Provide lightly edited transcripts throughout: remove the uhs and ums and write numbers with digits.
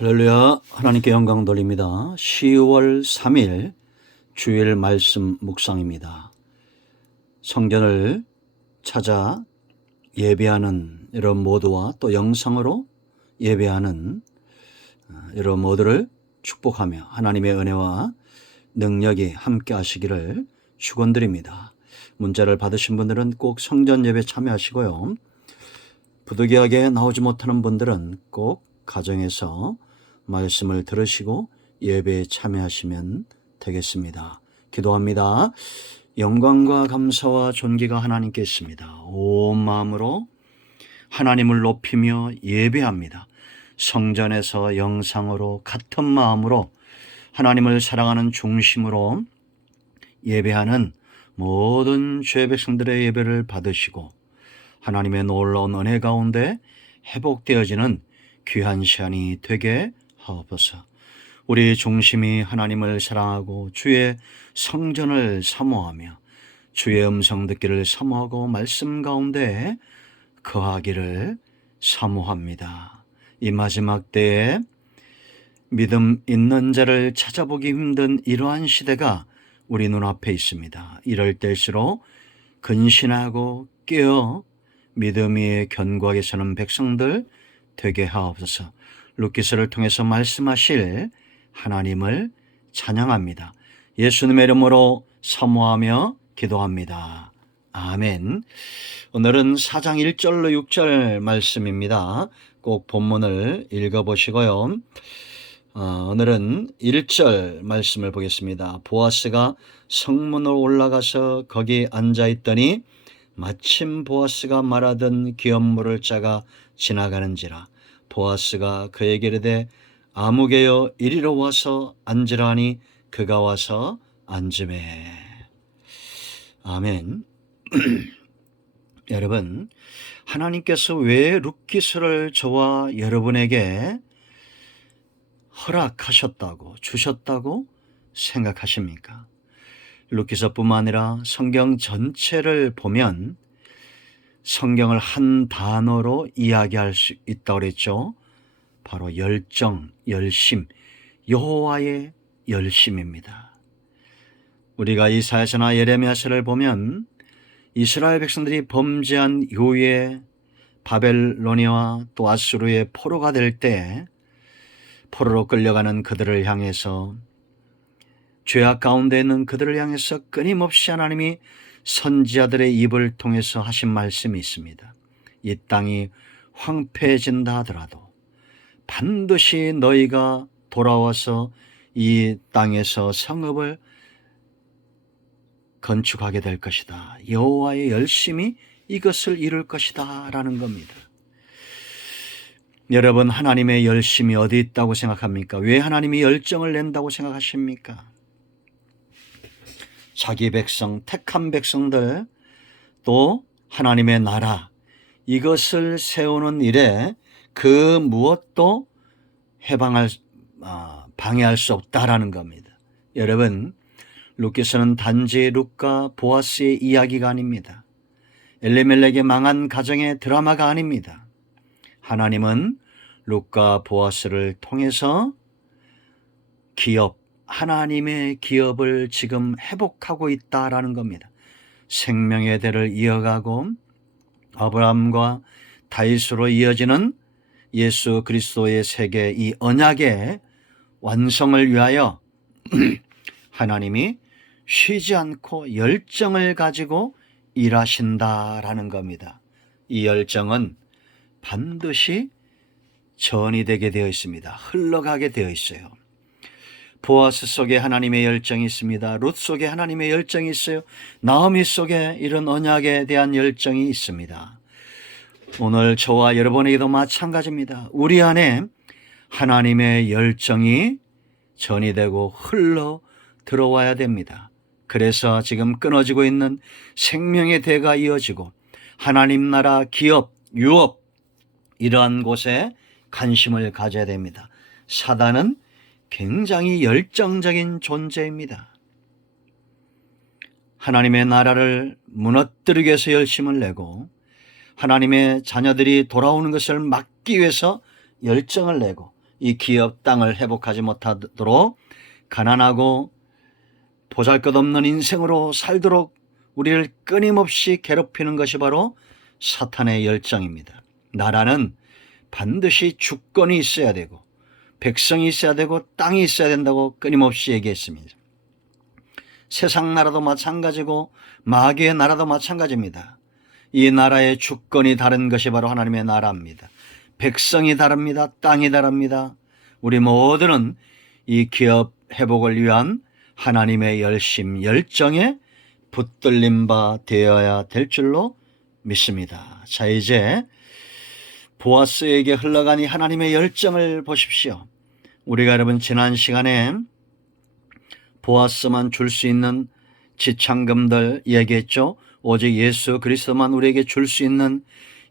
할렐루야. 하나님께 영광 돌립니다. 10월 3일 주일 말씀 묵상입니다. 성전을 찾아 예배하는 여러분 모두와 또 영상으로 예배하는 여러분 모두를 축복하며 하나님의 은혜와 능력이 함께 하시기를 축원드립니다. 문자를 받으신 분들은 꼭 성전 예배 참여하시고요. 부득이하게 나오지 못하는 분들은 꼭 가정에서 말씀을 들으시고 예배에 참여하시면 되겠습니다. 기도합니다. 영광과 감사와 존귀가 하나님께 있습니다. 온 마음으로 하나님을 높이며 예배합니다. 성전에서 영상으로 같은 마음으로 하나님을 사랑하는 중심으로 예배하는 모든 죄 백성들의 예배를 받으시고 하나님의 놀라운 은혜 가운데 회복되어지는 귀한 시간이 되게 하옵소서. 우리 중심이 하나님을 사랑하고 주의 성전을 사모하며 주의 음성 듣기를 사모하고 말씀 가운데 거하기를 사모합니다. 이 마지막 때에 믿음 있는 자를 찾아보기 힘든 이러한 시대가 우리 눈앞에 있습니다. 이럴 때일수록 근신하고 깨어 믿음 위에 견고하게 서는 백성들 되게 하옵소서. 루키스를 통해서 말씀하실 하나님을 찬양합니다. 예수님의 이름으로 사모하며 기도합니다. 아멘. 오늘은 4장 1절로 6절 말씀입니다. 꼭 본문을 읽어보시고요. 오늘은 1절 말씀을 보겠습니다. 보아스가 성문으로 올라가서 거기 앉아있더니 마침 보아스가 말하던 기업물을 짜가 지나가는지라. 보아스가 그에게 이르되 아무개여 이리로 와서 앉으라 하니 그가 와서 앉으매. 아멘. 여러분, 하나님께서 왜 루키스를 저와 여러분에게 허락하셨다고 주셨다고 생각하십니까? 루키스뿐만 아니라 성경 전체를 보면 성경을 한 단어로 이야기할 수 있다고 그랬죠. 바로 열정, 열심, 여호와의 열심입니다. 우리가 이사야서나 예레미야서를 보면 이스라엘 백성들이 범죄한 이후에 바벨로니아와 또 아수르의 포로가 될 때 포로로 끌려가는 그들을 향해서 죄악 가운데 있는 그들을 향해서 끊임없이 하나님이 선지자들의 입을 통해서 하신 말씀이 있습니다. 이 땅이 황폐해진다 하더라도 반드시 너희가 돌아와서 이 땅에서 성읍을 건축하게 될 것이다. 여호와의 열심이 이것을 이룰 것이다 라는 겁니다. 여러분, 하나님의 열심이 어디 있다고 생각합니까? 왜 하나님이 열정을 낸다고 생각하십니까? 자기 백성, 택한 백성들, 또 하나님의 나라, 이것을 세우는 일에 그 무엇도 방해할 수 없다라는 겁니다. 여러분, 루키스는 단지 룻과 보아스의 이야기가 아닙니다. 엘리멜렉의 망한 가정의 드라마가 아닙니다. 하나님은 룻과 보아스를 통해서 하나님의 기업을 지금 회복하고 있다라는 겁니다. 생명의 대를 이어가고 아브라함과 다윗으로 이어지는 예수 그리스도의 세계, 이 언약의 완성을 위하여 하나님이 쉬지 않고 열정을 가지고 일하신다라는 겁니다. 이 열정은 반드시 전이되게 되어 있습니다. 흘러가게 되어 있어요. 보아스 속에 하나님의 열정이 있습니다. 룻 속에 하나님의 열정이 있어요. 나오미 속에 이런 언약에 대한 열정이 있습니다. 오늘 저와 여러분에게도 마찬가지입니다. 우리 안에 하나님의 열정이 전이되고 흘러 들어와야 됩니다. 그래서 지금 끊어지고 있는 생명의 대가 이어지고 하나님 나라, 기업, 유업, 이러한 곳에 관심을 가져야 됩니다. 사단은 굉장히 열정적인 존재입니다. 하나님의 나라를 무너뜨리기 위해서 열심을 내고 하나님의 자녀들이 돌아오는 것을 막기 위해서 열정을 내고 이 기업 땅을 회복하지 못하도록 가난하고 보잘것없는 인생으로 살도록 우리를 끊임없이 괴롭히는 것이 바로 사탄의 열정입니다. 나라는 반드시 주권이 있어야 되고 백성이 있어야 되고 땅이 있어야 된다고 끊임없이 얘기했습니다. 세상 나라도 마찬가지고 마귀의 나라도 마찬가지입니다. 이 나라의 주권이 다른 것이 바로 하나님의 나라입니다. 백성이 다릅니다. 땅이 다릅니다. 우리 모두는 이 기업 회복을 위한 하나님의 열정에 붙들린 바 되어야 될 줄로 믿습니다. 자, 이제 보아스에게 흘러간 이 하나님의 열정을 보십시오. 우리가 여러분 지난 시간에 보아스만 줄 수 있는 지창금들 얘기했죠. 오직 예수 그리스도만 우리에게 줄 수 있는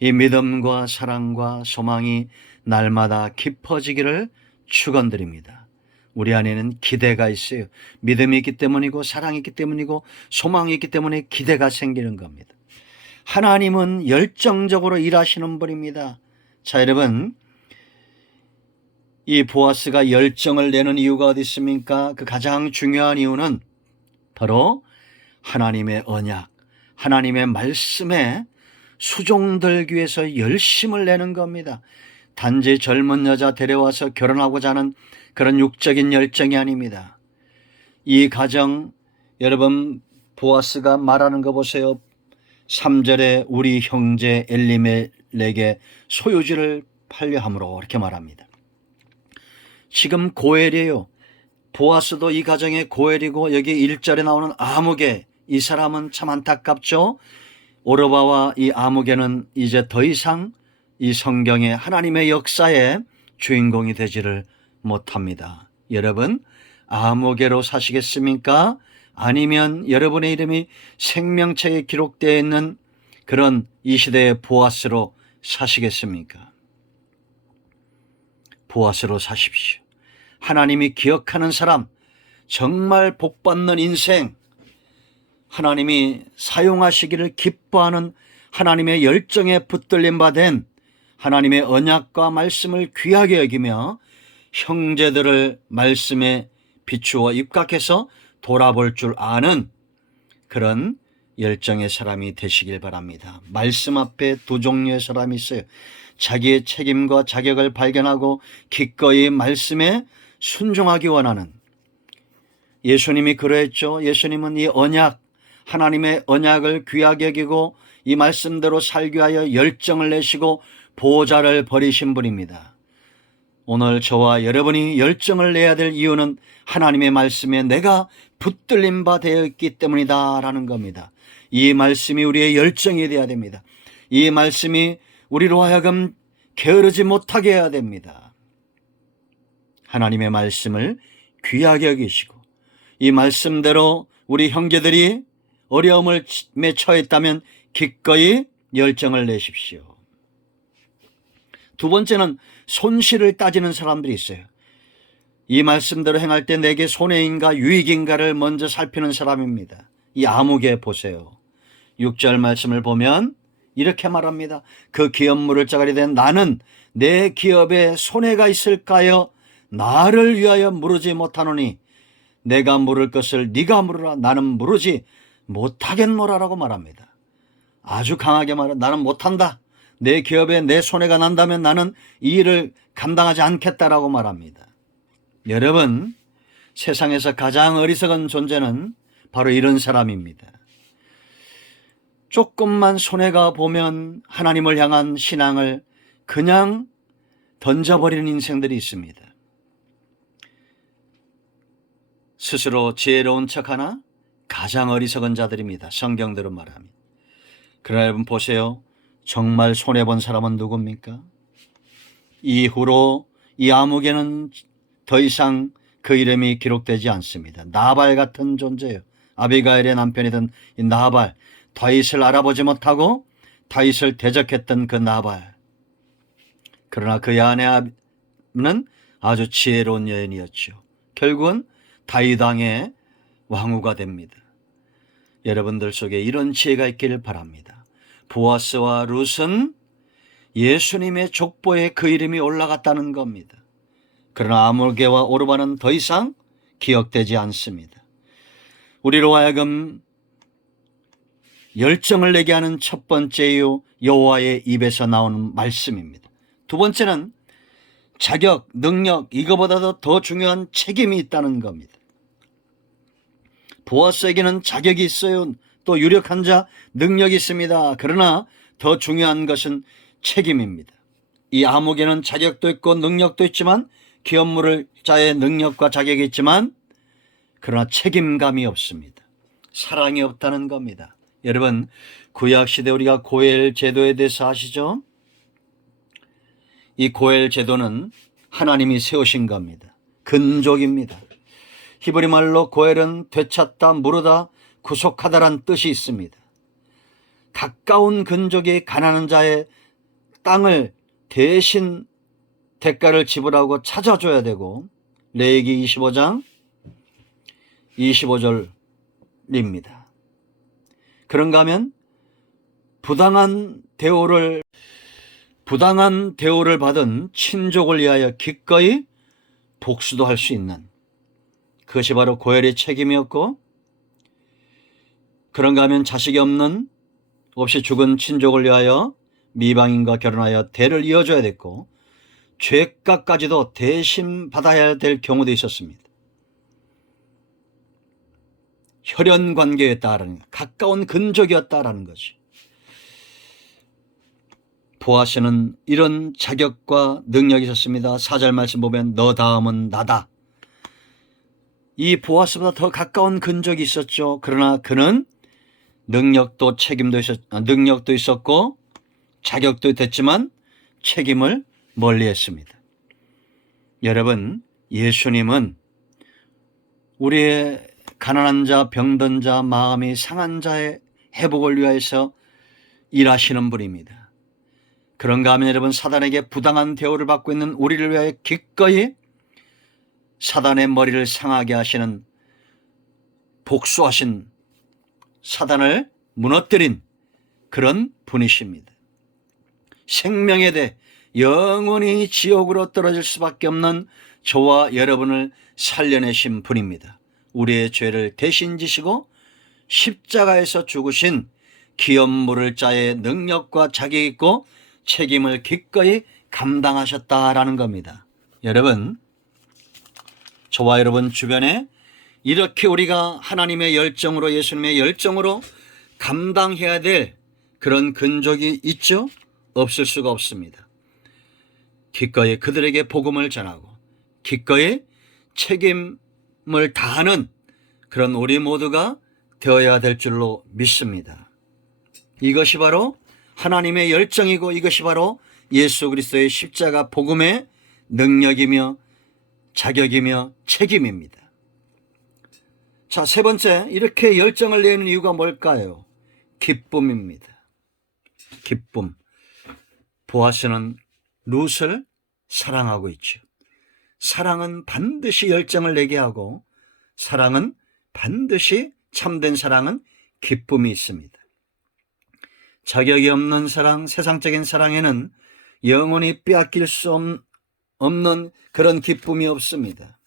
이 믿음과 사랑과 소망이 날마다 깊어지기를 축원드립니다. 우리 안에는 기대가 있어요. 믿음이 있기 때문이고 사랑이 있기 때문이고 소망이 있기 때문에 기대가 생기는 겁니다. 하나님은 열정적으로 일하시는 분입니다. 자, 여러분, 이 보아스가 열정을 내는 이유가 어디 있습니까? 그 가장 중요한 이유는 바로 하나님의 언약, 하나님의 말씀에 수종들기 위해서 열심을 내는 겁니다. 단지 젊은 여자 데려와서 결혼하고자 하는 그런 육적인 열정이 아닙니다. 이 가정, 여러분 보아스가 말하는 거 보세요. 3절에 우리 형제 엘리멜렉의 소유지를 팔려 함으로 이렇게 말합니다. 지금 고엘이에요. 보아스도 이 가정의 고엘이고 여기 1절에 나오는 아무개, 이 사람은 참 안타깝죠. 오르바와 이 아무개는 이제 더 이상 이 성경의 하나님의 역사의 주인공이 되지를 못합니다. 여러분, 아무개로 사시겠습니까? 아니면 여러분의 이름이 생명책에 기록되어 있는 그런 이 시대의 보아스로 사시겠습니까? 보아스로 사십시오. 하나님이 기억하는 사람, 정말 복받는 인생, 하나님이 사용하시기를 기뻐하는 하나님의 열정에 붙들림 바 된 하나님의 언약과 말씀을 귀하게 여기며 형제들을 말씀에 비추어 입각해서 돌아볼 줄 아는 그런 열정의 사람이 되시길 바랍니다. 말씀 앞에 두 종류의 사람이 있어요. 자기의 책임과 자격을 발견하고 기꺼이 말씀에 순종하기 원하는, 예수님이 그러했죠. 예수님은 이 언약, 하나님의 언약을 귀하게 여기고 이 말씀대로 살기 위하여 열정을 내시고 보호자를 버리신 분입니다. 오늘 저와 여러분이 열정을 내야 될 이유는 하나님의 말씀에 내가 붙들린 바 되어 있기 때문이다 라는 겁니다. 이 말씀이 우리의 열정이 되어야 됩니다. 이 말씀이 우리로 하여금 게으르지 못하게 해야 됩니다. 하나님의 말씀을 귀하게 여기시고 이 말씀대로 우리 형제들이 어려움에 처했다면 기꺼이 열정을 내십시오. 두 번째는 손실을 따지는 사람들이 있어요. 이 말씀대로 행할 때 내게 손해인가 유익인가를 먼저 살피는 사람입니다. 이 아무개 보세요. 6절 말씀을 보면 이렇게 말합니다. 그 기업물을 짜가리 된 나는 내 기업에 손해가 있을까요? 나를 위하여 물으지 못하노니 내가 물을 것을 네가 물으라. 나는 물으지 못하겠노라라고 말합니다. 아주 강하게 말해. 나는 못한다. 내 기업에 내 손해가 난다면 나는 이 일을 감당하지 않겠다라고 말합니다. 여러분, 세상에서 가장 어리석은 존재는 바로 이런 사람입니다. 조금만 손해가 보면 하나님을 향한 신앙을 그냥 던져버리는 인생들이 있습니다. 스스로 지혜로운 척하나 가장 어리석은 자들입니다. 성경대로 말하면. 그러나 여러분 보세요. 정말 손해본 사람은 누굽니까? 이후로 이 아무개는 더 이상 그 이름이 기록되지 않습니다. 나발 같은 존재예요. 아비가일의 남편이던 이 나발, 다윗을 알아보지 못하고 다윗을 대적했던 그 나발. 그러나 그의 아내는 아주 지혜로운 여인이었죠. 결국은 다윗 왕의 왕후가 됩니다. 여러분들 속에 이런 지혜가 있기를 바랍니다. 보아스와 룻은 예수님의 족보에 그 이름이 올라갔다는 겁니다. 그러나 아무개와 오르바는 더 이상 기억되지 않습니다. 우리로 하여금 열정을 내게 하는 첫 번째 이유, 여호와의 입에서 나오는 말씀입니다. 두 번째는 자격, 능력, 이거보다도 더 중요한 책임이 있다는 겁니다. 보아스에게는 자격이 있어요. 또 유력한 자, 능력이 있습니다. 그러나 더 중요한 것은 책임입니다. 이 아목에는 자격도 있고 능력도 있지만, 기업 물을 자의 능력과 자격이 있지만 그러나 책임감이 없습니다. 사랑이 없다는 겁니다. 여러분, 구약시대 우리가 고엘 제도에 대해서 아시죠? 이 고엘 제도는 하나님이 세우신 겁니다. 근족입니다. 히브리 말로 고엘은 되찾다, 물으다, 구속하다란 뜻이 있습니다. 가까운 근족이 가난한 자의 땅을 대신 대가를 지불하고 찾아줘야 되고, 레위기 25장 25절입니다. 그런가 하면 부당한 대우를 받은 친족을 위하여 기꺼이 복수도 할 수 있는, 그것이 바로 고엘의 책임이었고, 그런가 하면 자식이 없이 죽은 친족을 위하여 미방인과 결혼하여 대를 이어줘야 됐고, 죄가까지도 대신 받아야 될 경우도 있었습니다. 혈연 관계였다라는, 가까운 근족이었다라는 거지. 보아스는 이런 자격과 능력이 있었습니다. 4절 말씀 보면 너 다음은 나다. 이 보아스보다 더 가까운 근족이 있었죠. 그러나 그는 능력도 있었고 자격도 됐지만 책임을 멀리했습니다. 여러분, 예수님은 우리의 가난한 자, 병든 자, 마음이 상한 자의 회복을 위해서 일하시는 분입니다. 그런가 하면 여러분, 사단에게 부당한 대우를 받고 있는 우리를 위하여 기꺼이 사단의 머리를 상하게 하시는, 복수하신, 사단을 무너뜨린 그런 분이십니다. 생명에 대해 영원히 지옥으로 떨어질 수밖에 없는 저와 여러분을 살려내신 분입니다. 우리의 죄를 대신 지시고 십자가에서 죽으신 기업 물을 자의 능력과 자격이 있고 책임을 기꺼이 감당하셨다라는 겁니다. 여러분, 저와 여러분 주변에 이렇게 우리가 하나님의 열정으로, 예수님의 열정으로 감당해야 될 그런 근족이 있죠? 없을 수가 없습니다. 기꺼이 그들에게 복음을 전하고 기꺼이 책임을 다하는 그런 우리 모두가 되어야 될 줄로 믿습니다. 이것이 바로 하나님의 열정이고, 이것이 바로 예수 그리스도의 십자가 복음의 능력이며 자격이며 책임입니다. 자, 세 번째, 이렇게 열정을 내는 이유가 뭘까요? 기쁨입니다. 기쁨. 보아스는 룻을 사랑하고 있죠. 사랑은 반드시 열정을 내게 하고, 사랑은 반드시, 참된 사랑은 기쁨이 있습니다. 자격이 없는 사랑, 세상적인 사랑에는 영원히 빼앗길 수 없는 그런 기쁨이 없습니다.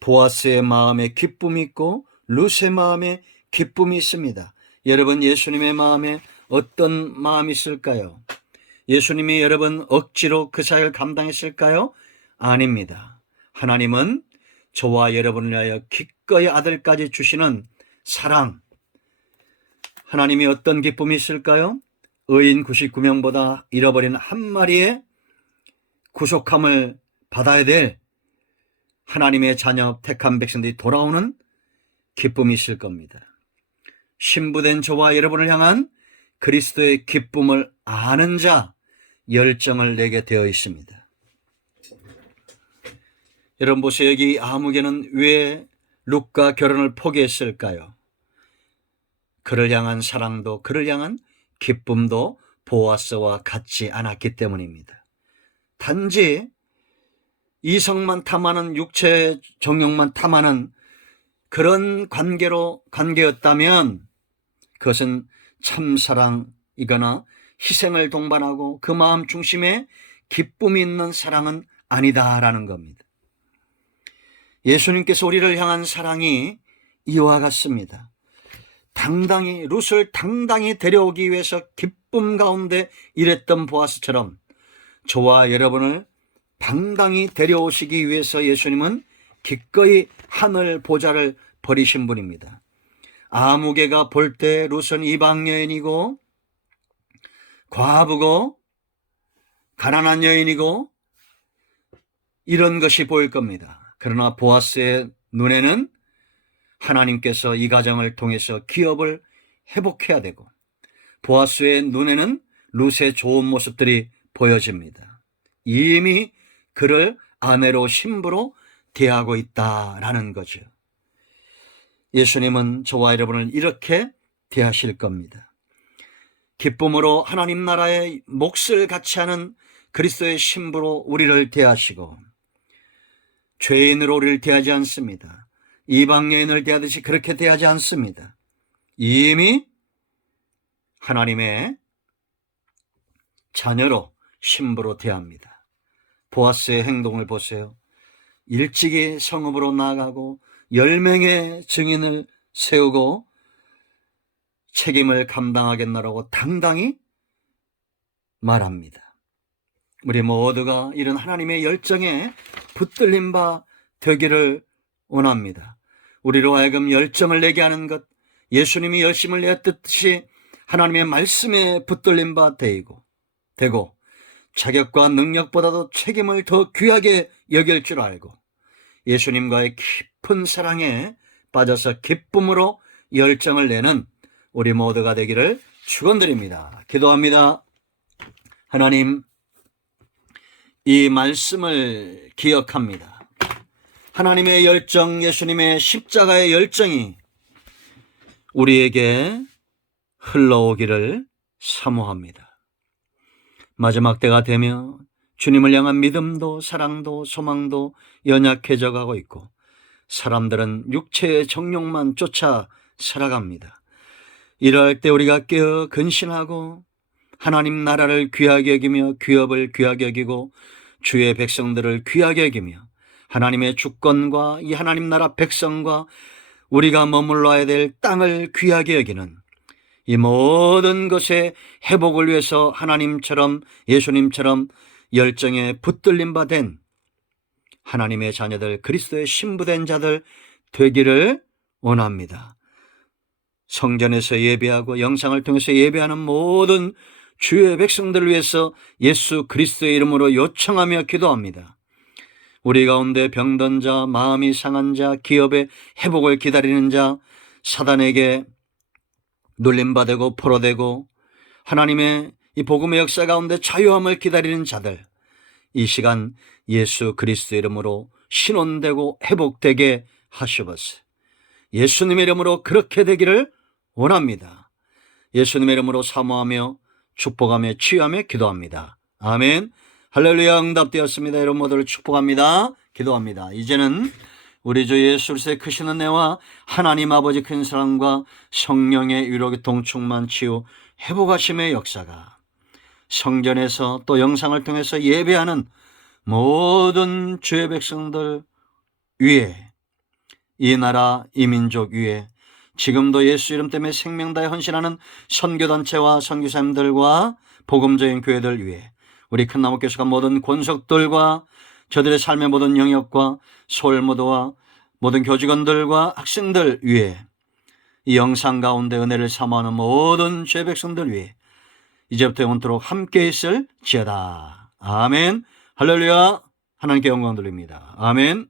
보아스의 마음에 기쁨이 있고 룻의 마음에 기쁨이 있습니다. 여러분, 예수님의 마음에 어떤 마음이 있을까요? 예수님이 여러분 억지로 그 사역을 감당했을까요? 아닙니다. 하나님은 저와 여러분을 위하여 기꺼이 아들까지 주시는 사랑, 하나님이 어떤 기쁨이 있을까요? 의인 99명보다 잃어버린 한 마리의 구속함을 받아야 될 하나님의 자녀 택한 백성들이 돌아오는 기쁨이 있을 겁니다. 신부된 저와 여러분을 향한 그리스도의 기쁨을 아는 자, 열정을 내게 되어 있습니다. 여러분 보세요. 여기 아무개는 왜 룻과 결혼을 포기했을까요? 그를 향한 사랑도, 그를 향한 기쁨도 보아스와 같지 않았기 때문입니다. 단지 이성만 탐하는, 육체 정욕만 탐하는 그런 관계였다면 그것은 참사랑이거나 희생을 동반하고 그 마음 중심에 기쁨이 있는 사랑은 아니다라는 겁니다. 예수님께서 우리를 향한 사랑이 이와 같습니다. 룻을 당당히 데려오기 위해서 기쁨 가운데 일했던 보아스처럼 저와 여러분을 당당히 데려오시기 위해서 예수님은 기꺼이 하늘 보좌를 버리신 분입니다. 아무개가 볼 때 룻은 이방 여인이고 과부고 가난한 여인이고 이런 것이 보일 겁니다. 그러나 보아스의 눈에는 하나님께서 이 가정을 통해서 기업을 회복해야 되고 보아스의 눈에는 룻의 좋은 모습들이 보여집니다. 이미 그를 아내로 신부로 대하고 있다라는 거죠. 예수님은 저와 여러분을 이렇게 대하실 겁니다. 기쁨으로 하나님 나라의 몫을 같이 하는 그리스도의 신부로 우리를 대하시고 죄인으로 우리를 대하지 않습니다. 이방 여인을 대하듯이 그렇게 대하지 않습니다. 이미 하나님의 자녀로 신부로 대합니다. 보아스의 행동을 보세요. 일찍이 성읍으로 나아가고 10명의 증인을 세우고 책임을 감당하겠노라고 당당히 말합니다. 우리 모두가 이런 하나님의 열정에 붙들린 바 되기를 원합니다. 우리로 하여금 열정을 내게 하는 것, 예수님이 열심을 내었듯이 하나님의 말씀에 붙들린 바 되고 자격과 능력보다도 책임을 더 귀하게 여길 줄 알고 예수님과의 깊은 사랑에 빠져서 기쁨으로 열정을 내는 우리 모두가 되기를 축원드립니다. 기도합니다. 하나님, 이 말씀을 기억합니다. 하나님의 열정, 예수님의 십자가의 열정이 우리에게 흘러오기를 사모합니다. 마지막 때가 되며 주님을 향한 믿음도 사랑도 소망도 연약해져 가고 있고 사람들은 육체의 정욕만 쫓아 살아갑니다. 이럴 때 우리가 깨어 근신하고 하나님 나라를 귀하게 여기며 귀업을 귀하게 여기고 주의 백성들을 귀하게 여기며 하나님의 주권과 이 하나님 나라 백성과 우리가 머물러야 될 땅을 귀하게 여기는 이 모든 것의 회복을 위해서 하나님처럼 예수님처럼 열정에 붙들림 바 된 하나님의 자녀들, 그리스도의 신부된 자들 되기를 원합니다. 성전에서 예배하고 영상을 통해서 예배하는 모든 주의 백성들을 위해서 예수 그리스도의 이름으로 요청하며 기도합니다. 우리 가운데 병든 자, 마음이 상한 자, 기업의 회복을 기다리는 자, 사단에게 눌림받고 포로되고 하나님의 이 복음의 역사 가운데 자유함을 기다리는 자들, 이 시간 예수 그리스도의 이름으로 신원되고 회복되게 하시옵소서. 예수님의 이름으로 그렇게 되기를 원합니다. 예수님의 이름으로 사모하며 축복하며 치유하며 기도합니다. 아멘. 할렐루야. 응답되었습니다. 여러분 모두를 축복합니다. 기도합니다. 이제는 우리 주 예수 그리스도의 크신 은혜와 하나님 아버지 큰 사랑과 성령의 위로 동충만 치유 회복하심의 역사가 성전에서 또 영상을 통해서 예배하는 모든 주의 백성들 위에, 이 나라 이 민족 위에, 지금도 예수 이름 때문에 생명 다해 헌신하는 선교단체와 선교사님들과 복음적인 교회들 위에, 우리 큰나무 교수가 모든 권속들과 저들의 삶의 모든 영역과 소울모드와 모든 교직원들과 학생들 위에, 이 영상 가운데 은혜를 사모하는 모든 죄 백성들 위에 이제부터 영원토록 함께 있을지어다. 아멘. 할렐루야. 하나님께 영광 돌립니다. 아멘.